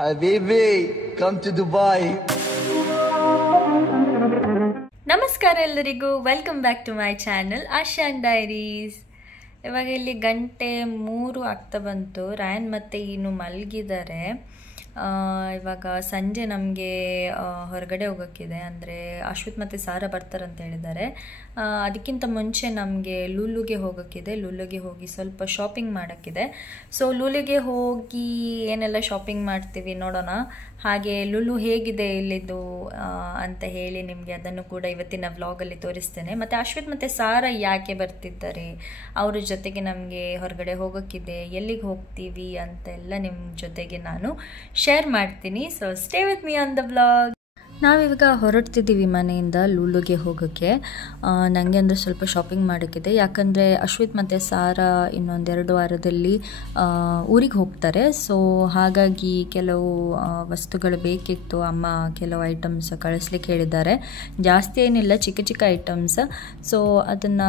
Habibi, come to Dubai. ನಮಸ್ಕಾರ ಎಲ್ಲರಿಗೂ, welcome back to my channel Ashan Diaries. ಇವಾಗ ಇಲ್ಲಿ ಗಂಟೆ 3 ಆಗ್ತಾ ಬಂತು. ರಾಯನ್ ಮತ್ತು ಇನ್ನು ಮಲಗಿದ್ದಾರೆ. ಇವಾಗ ಸಂಜೆ ನಮಗೆ ಹೊರಗಡೆ ಹೋಗೋಕ್ಕಿದೆ, ಅಂದರೆ ಅಶ್ವಿತ್ ಮತ್ತು ಸಾರಾ ಬರ್ತಾರಂತ ಹೇಳಿದ್ದಾರೆ. ಅದಕ್ಕಿಂತ ಮುಂಚೆ ನಮಗೆ ಲೂಲುಗೆ ಹೋಗೋಕ್ಕಿದೆ. ಲೂಲುಗೆ ಹೋಗಿ ಸ್ವಲ್ಪ ಶಾಪಿಂಗ್ ಮಾಡೋಕ್ಕಿದೆ. ಸೊ ಲೂಲುಗೆ ಹೋಗಿ ಏನೆಲ್ಲ ಶಾಪಿಂಗ್ ಮಾಡ್ತೀವಿ ನೋಡೋಣ. ಹಾಗೆ ಲೂಲು ಹೇಗಿದೆ ಇಲ್ಲಿದ್ದು ಅಂತ ಹೇಳಿ ನಿಮಗೆ ಅದನ್ನು ಕೂಡ ಇವತ್ತಿನ ವ್ಲಾಗಲ್ಲಿ ತೋರಿಸ್ತೇನೆ. ಮತ್ತು ಅಶ್ವಿತ್ ಮತ್ತು ಸಾರಾ ಯಾಕೆ ಬರ್ತಿದ್ದಾರೆ, ಅವ್ರ ಜೊತೆಗೆ ನಮಗೆ ಹೊರಗಡೆ ಹೋಗೋಕ್ಕಿದೆ, ಎಲ್ಲಿಗೆ ಹೋಗ್ತೀವಿ ಅಂತೆಲ್ಲ ನಿಮ್ಮ ಜೊತೆಗೆ ನಾನು ಶೇರ್ ಮಾಡ್ತೀನಿ. So stay with me on the vlog. ನಾವಿವಾಗ ಹೊರಡ್ತಿದ್ದೀವಿ ಮನೆಯಿಂದ ಲೂಲುಗೆ ಹೋಗೋಕ್ಕೆ. ನನಗೆ ಅಂದರೆ ಸ್ವಲ್ಪ ಶಾಪಿಂಗ್ ಮಾಡೋಕ್ಕಿದೆ, ಯಾಕಂದರೆ ಅಶ್ವಿತ್ ಮತ್ತು ಸಾರಾ ಇನ್ನೊಂದೆರಡು ವಾರದಲ್ಲಿ ಊರಿಗೆ ಹೋಗ್ತಾರೆ. ಸೊ ಹಾಗಾಗಿ ಕೆಲವು ವಸ್ತುಗಳು ಬೇಕಿತ್ತು. ಅಮ್ಮ ಕೆಲವು ಐಟಮ್ಸ್ ಕಳಿಸ್ಲಿಕ್ಕೆ ಹೇಳಿದ್ದಾರೆ. ಜಾಸ್ತಿ ಏನಿಲ್ಲ, ಚಿಕ್ಕ ಚಿಕ್ಕ ಐಟಮ್ಸ್. ಸೊ ಅದನ್ನು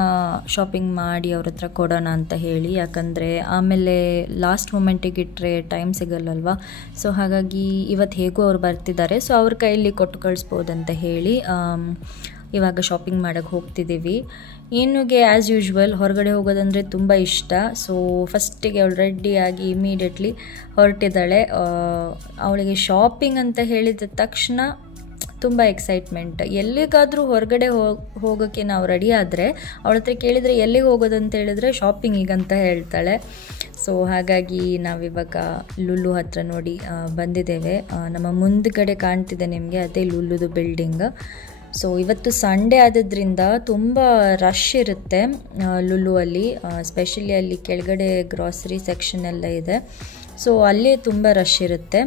ಶಾಪಿಂಗ್ ಮಾಡಿ ಅವ್ರ ಹತ್ರ ಕೊಡೋಣ ಅಂತ ಹೇಳಿ, ಯಾಕಂದರೆ ಆಮೇಲೆ ಲಾಸ್ಟ್ ಮೂಮೆಂಟಿಗೆ ಇಟ್ಟರೆ ಟೈಮ್ ಸಿಗಲ್ಲಲ್ವ. ಸೊ ಹಾಗಾಗಿ ಇವತ್ತು ಹೇಗೂ ಅವ್ರು ಬರ್ತಿದ್ದಾರೆ, ಸೊ ಅವ್ರ ಕೈಯಲ್ಲಿ ಕೊಟ್ಟು ಕಳಿಸ್ಬೋದಂತ ಹೇಳಿ ಇವಾಗ ಶಾಪಿಂಗ್ ಮಾಡೋಕ್ಕೆ ಹೋಗ್ತಿದ್ದೀವಿ. ಏನುಗೆ ಆ್ಯಸ್ ಯೂಶ್ವಲ್ ಹೊರಗಡೆ ಹೋಗೋದಂದರೆ ತುಂಬ ಇಷ್ಟ. ಸೊ ಫಸ್ಟಿಗೆ ಅವಳು ರೆಡಿಯಾಗಿ ಇಮಿಡಿಯೇಟ್ಲಿ ಹೊರಟಿದ್ದಾಳೆ. ಅವಳಿಗೆ ಶಾಪಿಂಗ್ ಅಂತ ಹೇಳಿದ ತಕ್ಷಣ ತುಂಬ ಎಕ್ಸೈಟ್ಮೆಂಟ್. ಎಲ್ಲಿಗಾದರೂ ಹೊರಗಡೆ ಹೋಗೋಕ್ಕೆ ನಾವು ರೆಡಿ ಆದರೆ ಅವಳ ಹತ್ರ ಕೇಳಿದರೆ ಎಲ್ಲಿಗೆ ಹೋಗೋದಂತ ಹೇಳಿದರೆ ಶಾಪಿಂಗಿಗಂತ ಹೇಳ್ತಾಳೆ. ಸೊ ಹಾಗಾಗಿ ನಾವಿವಾಗ ಲುಲ್ಲು ಹತ್ರ ನೋಡಿ ಬಂದಿದ್ದೇವೆ. ನಮ್ಮ ಮುಂದ್ಗಡೆ ಕಾಣ್ತಿದೆ ನಿಮಗೆ, ಅದೇ ಲುಲ್ಲುದು ಬಿಲ್ಡಿಂಗ್. ಸೊ ಇವತ್ತು ಸಂಡೇ ಆದದ್ರಿಂದ ತುಂಬ ರಶ್ ಇರುತ್ತೆ ಲುಲ್ಲು ಅಲ್ಲಿ, ಸ್ಪೆಷಲಿ ಅಲ್ಲಿ ಕೆಳಗಡೆ ಗ್ರಾಸರಿ ಸೆಕ್ಷನ್ ಎಲ್ಲ ಇದೆ. ಸೊ ಅಲ್ಲೇ ತುಂಬ ರಶ್ ಇರುತ್ತೆ.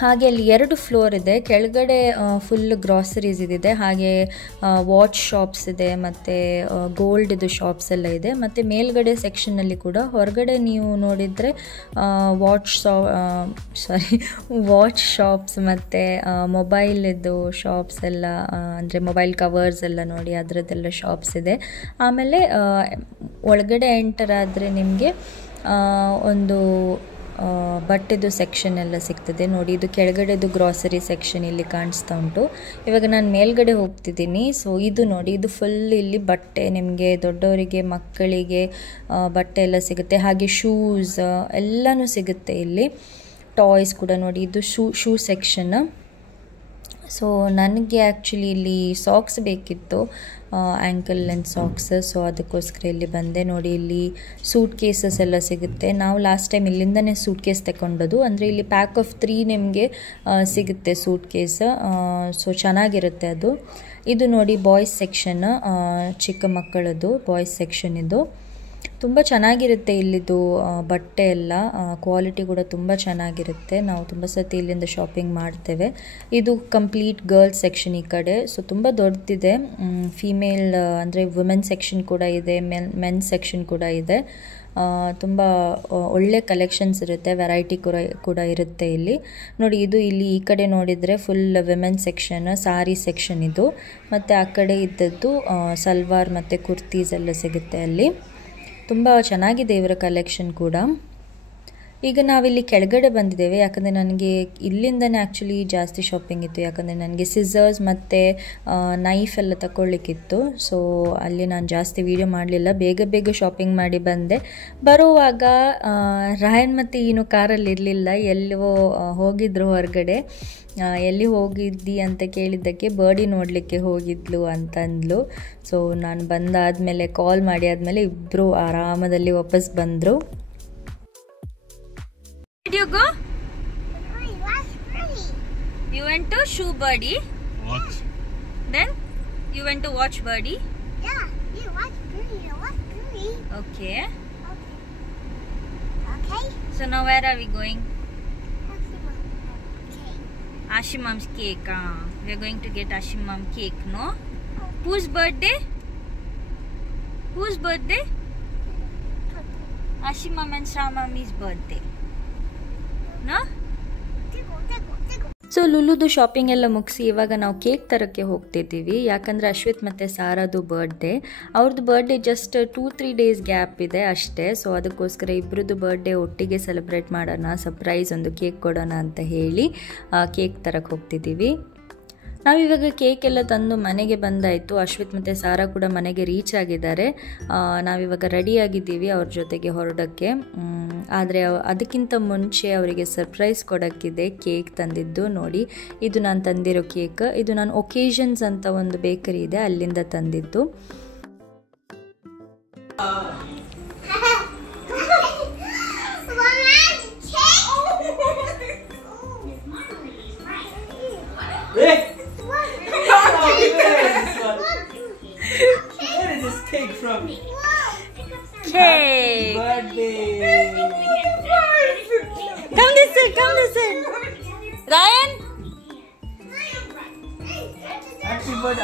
ಹಾಗೆ ಅಲ್ಲಿ 2 ಫ್ಲೋರ್ ಇದೆ. ಕೆಳಗಡೆ ಫುಲ್ ಗ್ರಾಸರೀಸ್ ಇದೆ, ಹಾಗೆ ವಾಚ್ ಶಾಪ್ಸ್ ಇದೆ, ಮತ್ತು ಗೋಲ್ಡ್ದು ಶಾಪ್ಸ್ ಎಲ್ಲ ಇದೆ. ಮತ್ತು ಮೇಲ್ಗಡೆ ಸೆಕ್ಷನಲ್ಲಿ ಕೂಡ ಹೊರಗಡೆ ನೀವು ನೋಡಿದರೆ ವಾಚ್ ಶಾಪ್ಸ್ ಮತ್ತು ಮೊಬೈಲಿದ್ದು ಶಾಪ್ಸ್ ಎಲ್ಲ, ಅಂದರೆ ಮೊಬೈಲ್ ಕವರ್ಸ್ ಎಲ್ಲ ನೋಡಿ ಅದರದ್ದೆಲ್ಲ ಶಾಪ್ಸ್ ಇದೆ. ಆಮೇಲೆ ಒಳಗಡೆ ಎಂಟರ್ ಆದರೆ ನಿಮಗೆ ಒಂದು ಬಟ್ಟೆದು ಸೆಕ್ಷನ್ ಎಲ್ಲ ಸಿಗ್ತದೆ ನೋಡಿ. ಇದು ಕೆಳಗಡೆದು ಗ್ರಾಸರಿ ಸೆಕ್ಷನ್ ಇಲ್ಲಿ ಕಾಣಿಸ್ತಾ ಉಂಟು. ಇವಾಗ ನಾನು ಮೇಲ್ಗಡೆ ಹೋಗ್ತಿದ್ದೀನಿ. ಸೊ ಇದು ನೋಡಿ, ಇದು ಫುಲ್ ಇಲ್ಲಿ ಬಟ್ಟೆ, ನಿಮಗೆ ದೊಡ್ಡವರಿಗೆ ಮಕ್ಕಳಿಗೆ ಬಟ್ಟೆ ಎಲ್ಲ ಸಿಗುತ್ತೆ. ಹಾಗೆ ಶೂಸ್ ಎಲ್ಲನೂ ಸಿಗುತ್ತೆ ಇಲ್ಲಿ. ಟಾಯ್ಸ್ ಕೂಡ ನೋಡಿ, ಇದು ಶೂ ಸೆಕ್ಷನ್. ಸೊ ನನಗೆ ಆ್ಯಕ್ಚುಲಿ ಇಲ್ಲಿ ಸಾಕ್ಸ್ ಬೇಕಿತ್ತು, ಆ್ಯಂಕಲ್ ಲೆಂತ್ ಸಾಕ್ಸ್. ಸೊ ಅದಕ್ಕೋಸ್ಕರ ಇಲ್ಲಿ ಬಂದೆ. ನೋಡಿ ಇಲ್ಲಿ ಸೂಟ್ ಕೇಸಸ್ ಎಲ್ಲ ಸಿಗುತ್ತೆ. ನಾವು ಲಾಸ್ಟ್ ಟೈಮ್ ಇಲ್ಲಿಂದನೇ ಸೂಟ್ ಕೇಸ್ ತಗೊಂಡದು, ಅಂದರೆ ಇಲ್ಲಿ ಪ್ಯಾಕ್ ಆಫ್ 3 ನಿಮಗೆ ಸಿಗುತ್ತೆ ಸೂಟ್ ಕೇಸ್. ಸೊ ಚೆನ್ನಾಗಿರುತ್ತೆ ಅದು. ಇದು ನೋಡಿ ಬಾಯ್ಸ್ ಸೆಕ್ಷನ್, ಚಿಕ್ಕ ಮಕ್ಕಳದು ಬಾಯ್ಸ್ ಸೆಕ್ಷನ್. ಇದು ತುಂಬ ಚೆನ್ನಾಗಿರುತ್ತೆ ಇಲ್ಲಿದು ಬಟ್ಟೆ ಎಲ್ಲ, ಕ್ವಾಲಿಟಿ ಕೂಡ ತುಂಬ ಚೆನ್ನಾಗಿರುತ್ತೆ. ನಾವು ತುಂಬ ಸತಿ ಇಲ್ಲಿಂದ ಶಾಪಿಂಗ್ ಮಾಡ್ತೇವೆ. ಇದು ಕಂಪ್ಲೀಟ್ ಗರ್ಲ್ಸ್ ಸೆಕ್ಷನ್ ಈ ಕಡೆ. ಸೊ ತುಂಬ ದೊಡ್ಡದಿದೆ. ಫೀಮೇಲ್ ಅಂದರೆ ವುಮೆನ್ ಸೆಕ್ಷನ್ ಕೂಡ ಇದೆ, ಮೆನ್ಸ್ ಸೆಕ್ಷನ್ ಕೂಡ ಇದೆ. ತುಂಬ ಒಳ್ಳೆ ಕಲೆಕ್ಷನ್ಸ್ ಇರುತ್ತೆ, ವೆರೈಟಿ ಕೂಡ ಇರುತ್ತೆ ಇಲ್ಲಿ ನೋಡಿ. ಇದು ಇಲ್ಲಿ ಈ ಕಡೆ ನೋಡಿದರೆ ಫುಲ್ ವಿಮೆನ್ ಸೆಕ್ಷನ್, ಸಾರಿ ಸೆಕ್ಷನ್ ಇದು. ಮತ್ತು ಆ ಕಡೆ ಇದ್ದದ್ದು ಸಲ್ವಾರ್ ಮತ್ತು ಕುರ್ತೀಸ್ ಎಲ್ಲ ಸಿಗುತ್ತೆ ಅಲ್ಲಿ. ತುಂಬ ಚೆನ್ನಾಗಿದೆ ಇವರ ಕಲೆಕ್ಷನ್ ಕೂಡ. ಈಗ ನಾವಿಲ್ಲಿ ಕೆಳಗಡೆ ಬಂದಿದ್ದೇವೆ, ಯಾಕಂದರೆ ನನಗೆ ಇಲ್ಲಿಂದನೇ ಆ್ಯಕ್ಚುಲಿ ಜಾಸ್ತಿ ಶಾಪಿಂಗ್ ಇತ್ತು. ಯಾಕಂದರೆ ನನಗೆ ಸಿಸರ್ಸ್ ಮತ್ತು ನೈಫ್ ಎಲ್ಲ ತಗೊಳ್ಳಿಕ್ಕಿತ್ತು. ಸೊ ಅಲ್ಲಿ ನಾನು ಜಾಸ್ತಿ ವೀಡಿಯೋ ಮಾಡಲಿಲ್ಲ, ಬೇಗ ಶಾಪಿಂಗ್ ಮಾಡಿ ಬಂದೆ. ಬರುವಾಗ ರಾಯನ್ ಮತ್ತು ಈನು ಕಾರಲ್ಲಿ ಇರಲಿಲ್ಲ, ಎಲ್ಲೋ ಹೋಗಿದ್ರು ಹೊರಗಡೆ. ಎಲ್ಲಿ ಹೋಗಿದ್ದಿ ಅಂತ ಕೇಳಿದ್ದಕ್ಕೆ ಬರ್ಡಿ ನೋಡಲಿಕ್ಕೆ ಹೋಗಿದ್ಲು ಅಂತಂದ್ಲು. ಸೊ ನಾನು ಬಂದಾದಮೇಲೆ ಕಾಲ್ ಮಾಡಿ ಆದಮೇಲೆ ಇಬ್ಬರು ಆರಾಮದಲ್ಲಿ ವಾಪಸ್ ಬಂದರು. Did you go? You went to shoe birdie. Watch. Then you went to watch birdie. Yeah, you watch birdie. I watch birdie. Okay. Okay. So now where are we going? Okay. Ashimam's cake. We are going to get Ashimam cake, no? Whose birthday? Whose birthday? Ashimam and Shamami's birthday. No? So ಲುಲುದು shopping ಎಲ್ಲ ಮುಗಿಸಿ ಇವಾಗ ನಾವು cake ತರೋಕ್ಕೆ ಹೋಗ್ತಿದ್ದೀವಿ. ಯಾಕಂದರೆ ಅಶ್ವಿತ್ ಮತ್ತು ಸಾರಾದು birthday, ಅವ್ರದ್ದು birthday just 2-3 days gap ಇದೆ ಅಷ್ಟೇ. ಸೊ ಅದಕ್ಕೋಸ್ಕರ ಇಬ್ಬರದ್ದು ಬರ್ಡೇ ಒಟ್ಟಿಗೆ ಸೆಲೆಬ್ರೇಟ್ ಮಾಡೋಣ, ಸರ್ಪ್ರೈಸ್ ಒಂದು ಕೇಕ್ ಕೊಡೋಣ ಅಂತ ಹೇಳಿ ಕೇಕ್ ತರಕ್ಕೆ ಹೋಗ್ತಿದ್ದೀವಿ. ನಾವಿವಾಗ ಕೇಕ್ ಎಲ್ಲ ತಂದು ಮನೆಗೆ ಬಂದಾಯಿತು. ಅಶ್ವಿತ್ ಮತ್ತು ಸಾರಾ ಕೂಡ ಮನೆಗೆ ರೀಚ್ ಆಗಿದ್ದಾರೆ. ನಾವಿವಾಗ ರೆಡಿಯಾಗಿದ್ದೀವಿ ಅವ್ರ ಜೊತೆಗೆ ಹೊರಡೋಕ್ಕೆ. ಆದರೆ ಅದಕ್ಕಿಂತ ಮುಂಚೆ ಅವರಿಗೆ ಸರ್ಪ್ರೈಸ್ ಕೊಡೋಕ್ಕಿದೆ. ಕೇಕ್ ತಂದಿದ್ದು ನೋಡಿ, ಇದು ನಾನು ತಂದಿರೋ ಕೇಕ್. ಇದು ನಾನು ಒಕೇಷನ್ಸ್ ಅಂತ ಒಂದು ಬೇಕರಿ ಇದೆ, ಅಲ್ಲಿಂದ ತಂದಿದ್ದು. Where is this cake from? Cake! Birthday! Come this way. Ryan? Actually, but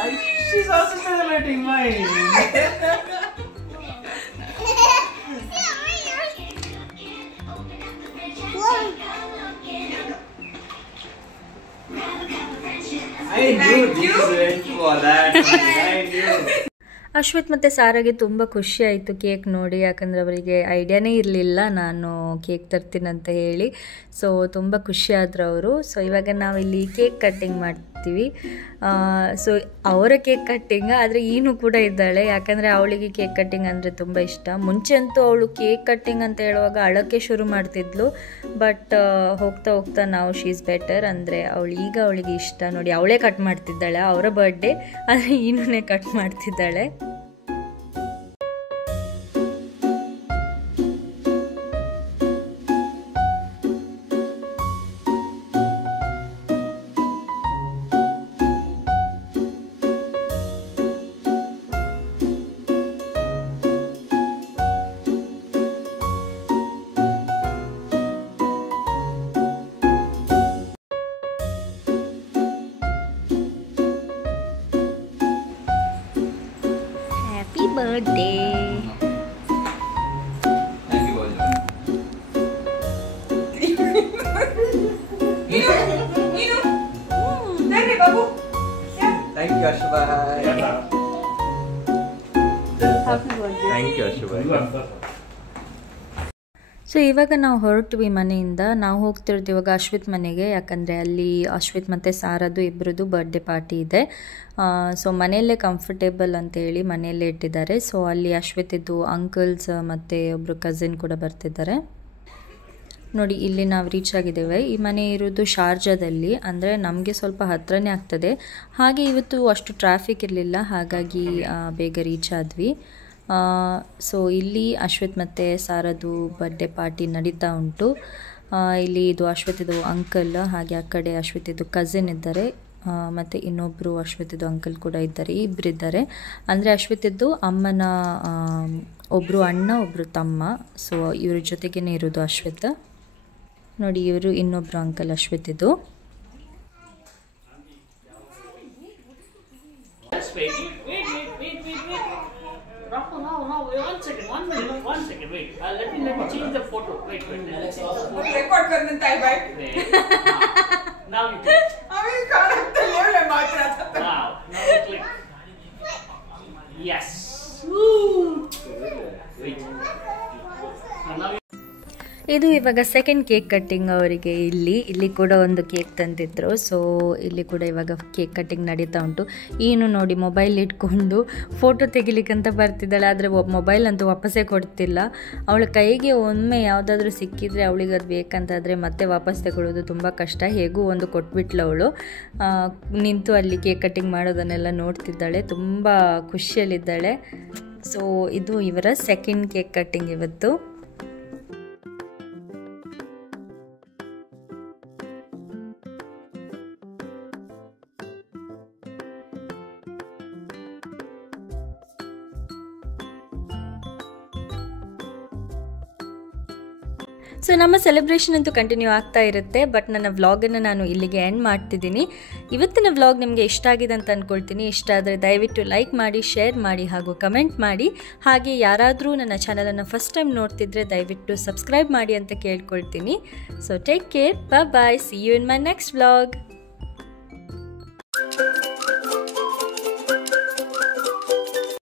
she's also celebrating mine. I knew this went for that. I knew. Ashwith ಮತ್ತು ಸಾರಾಗೆ ತುಂಬ ಖುಷಿ ಆಯಿತು ಕೇಕ್ ನೋಡಿ. ಯಾಕಂದರೆ ಅವರಿಗೆ ಐಡಿಯಾನೇ ಇರಲಿಲ್ಲ ನಾನು ಕೇಕ್ ತರ್ತೀನಂತ ಹೇಳಿ. ಸೊ ತುಂಬ ಖುಷಿ ಆದರು ಅವರು. ಸೊ ಇವಾಗ ನಾವಿಲ್ಲಿ ಕೇಕ್ ಕಟ್ಟಿಂಗ್ ಮಾಡ್ತೀವಿ. ಸೊ ಅವರ ಕೇಕ್ ಕಟ್ಟಿಂಗ್, ಆದರೆ ಈನು ಕೂಡ ಇದ್ದಾಳೆ. ಯಾಕಂದರೆ ಅವಳಿಗೆ ಕೇಕ್ ಕಟ್ಟಿಂಗ್ ಅಂದರೆ ತುಂಬ ಇಷ್ಟ. ಮುಂಚೆ ಅಂತೂ ಅವಳು ಕೇಕ್ ಕಟ್ಟಿಂಗ್ ಅಂತ ಹೇಳುವಾಗ ಅಳೋಕ್ಕೆ ಶುರು ಮಾಡ್ತಿದ್ಲು. ಬಟ್ ಹೋಗ್ತಾ ಹೋಗ್ತಾ ನಾವು ಶೀ ಈಸ್ ಬೆಟರ್. ಅಂದರೆ ಅವಳಿಗೆ ಇಷ್ಟ ನೋಡಿ, ಅವಳೇ ಕಟ್ ಮಾಡ್ತಿದ್ದಾಳೆ ಅವರ ಬರ್ಡೇ, ಆದರೆ ಈನೇ ಕಟ್ ಮಾಡ್ತಿದ್ದಾಳೆ. Birthday. Thank you, Babu. Thank you, Ashwai. Thank you, Ashwai. So ಇವಾಗ ನಾವು ಹೊರಟ್ವಿ ಮನೆಯಿಂದ. ನಾವು ಹೋಗ್ತಿರೋದು ಇವಾಗ ಅಶ್ವಿತ್ ಮನೆಗೆ. ಯಾಕಂದರೆ ಅಲ್ಲಿ ಅಶ್ವಿತ್ ಮತ್ತು ಸಾರದು ಇಬ್ಬರದು ಬರ್ಡೇ ಪಾರ್ಟಿ ಇದೆ. ಸೊ ಮನೆಯಲ್ಲೇ ಕಂಫರ್ಟೇಬಲ್ ಅಂತೇಳಿ ಮನೆಯಲ್ಲೇ ಇಟ್ಟಿದ್ದಾರೆ. ಸೊ ಅಲ್ಲಿ ಅಶ್ವಿತಿದ್ದು ಅಂಕಲ್ಸ್ ಮತ್ತು ಒಬ್ಬರು ಕಸಿನ್ ಕೂಡ ಬರ್ತಿದ್ದಾರೆ. ನೋಡಿ ಇಲ್ಲಿ ನಾವು ರೀಚ್ ಆಗಿದ್ದೇವೆ. ಈ ಮನೆ ಇರೋದು ಶಾರ್ಜಾದಲ್ಲಿ, ಅಂದರೆ ನಮಗೆ ಸ್ವಲ್ಪ ಹತ್ರನೇ ಆಗ್ತದೆ. ಹಾಗೆ ಇವತ್ತು ಅಷ್ಟು ಟ್ರಾಫಿಕ್ ಇರಲಿಲ್ಲ, ಹಾಗಾಗಿ ಬೇಗ ರೀಚ್ ಆದ್ವಿ. ಸೊ ಇಲ್ಲಿ ಅಶ್ವಿತ್ ಮತ್ತು ಸಾರದು ಬರ್ಡೇ ಪಾರ್ಟಿ ನಡೀತಾ ಉಂಟು. ಇಲ್ಲಿ ಇದು ಅಶ್ವಿತಿದು ಅಂಕಲ್, ಹಾಗೆ ಆ ಕಡೆ ಅಶ್ವಿತಿದು ಕಸಿನ್ ಇದ್ದಾರೆ, ಮತ್ತು ಇನ್ನೊಬ್ಬರು ಅಶ್ವಿತಿದು ಅಂಕಲ್ ಕೂಡ ಇದ್ದಾರೆ. ಇಬ್ಬರಿದ್ದಾರೆ. ಅಂದರೆ ಅಶ್ವಿತಿದ್ದು ಅಮ್ಮನ ಒಬ್ಬರು ಅಣ್ಣ, ಒಬ್ಬರು ತಮ್ಮ. ಸೊ ಇವ್ರ ಜೊತೆಗೇ ಇರೋದು ಅಶ್ವಿತ್. ನೋಡಿ ಇವರು ಇನ್ನೊಬ್ಬರು uncle ಅಶ್ವಿತಿದು. No, one second, wait. Let me change the photo. Wait. Let's change the photo. Record करने ताई भाई. Now you click. अभी कहाँ तो ले ले बात रहा था. Now you click. Yes. Woo. Wait. Now you. ಇದು ಇವಾಗ ಸೆಕೆಂಡ್ ಕೇಕ್ ಕಟ್ಟಿಂಗ್ ಅವರಿಗೆ. ಇಲ್ಲಿ ಕೂಡ ಒಂದು ಕೇಕ್ ತಂದಿದ್ರು. ಸೊ ಇಲ್ಲಿ ಕೂಡ ಇವಾಗ ಕೇಕ್ ಕಟ್ಟಿಂಗ್ ನಡೀತಾ ಉಂಟು. ಈನು ನೋಡಿ ಮೊಬೈಲ್ ಇಟ್ಕೊಂಡು ಫೋಟೋ ತೆಗಿಲಿಕ್ಕಂತ ಬರ್ತಿದ್ದಾಳೆ, ಆದರೆ ಮೊಬೈಲ್ ಅಂತೂ ವಾಪಸ್ಸೇ ಕೊಡ್ತಿಲ್ಲ. ಅವಳ ಕೈಗೆ ಒಮ್ಮೆ ಯಾವುದಾದ್ರೂ ಸಿಕ್ಕಿದರೆ ಅವಳಿಗೆ ಅದು ಬೇಕಂತಾದರೆ ಮತ್ತೆ ವಾಪಸ್ ತಗೊಳ್ಳೋದು ತುಂಬ ಕಷ್ಟ. ಹೇಗೂ ಒಂದು ಕೊಟ್ಬಿಟ್ಲು ಅವಳು. ನಿಂತು ಅಲ್ಲಿ ಕೇಕ್ ಕಟ್ಟಿಂಗ್ ಮಾಡೋದನ್ನೆಲ್ಲ ನೋಡ್ತಿದ್ದಾಳೆ, ತುಂಬ ಖುಷಿಯಲ್ಲಿದ್ದಾಳೆ. ಸೊ ಇದು ಇವರ ಸೆಕೆಂಡ್ ಕೇಕ್ ಕಟ್ಟಿಂಗ್ ಇವತ್ತು. ಸೊ ನಮ್ಮ ಸೆಲೆಬ್ರೇಷನ್ ಅಂತೂ ಕಂಟಿನ್ಯೂ ಆಗ್ತಾ ಇರುತ್ತೆ. ಬಟ್ ನನ್ನ ವ್ಲಾಗನ್ನು ನಾನು ಇಲ್ಲಿಗೆ ಎಂಡ್ ಮಾಡ್ತಿದ್ದೀನಿ. ಇವತ್ತಿನ ವ್ಲಾಗ್ ನಿಮಗೆ ಇಷ್ಟ ಆಗಿದೆ ಅಂತ ಅಂದ್ಕೊಳ್ತೀನಿ. ಇಷ್ಟ ಆದರೆ ದಯವಿಟ್ಟು ಲೈಕ್ ಮಾಡಿ, ಶೇರ್ ಮಾಡಿ ಹಾಗೂ ಕಮೆಂಟ್ ಮಾಡಿ. ಹಾಗೆ ಯಾರಾದರೂ ನನ್ನ ಚಾನಲನ್ನು ಫಸ್ಟ್ ಟೈಮ್ ನೋಡ್ತಿದ್ರೆ ದಯವಿಟ್ಟು ಸಬ್ಸ್ಕ್ರೈಬ್ ಮಾಡಿ ಅಂತ ಕೇಳ್ಕೊಳ್ತೀನಿ. So take care, bye, see you in my next vlog.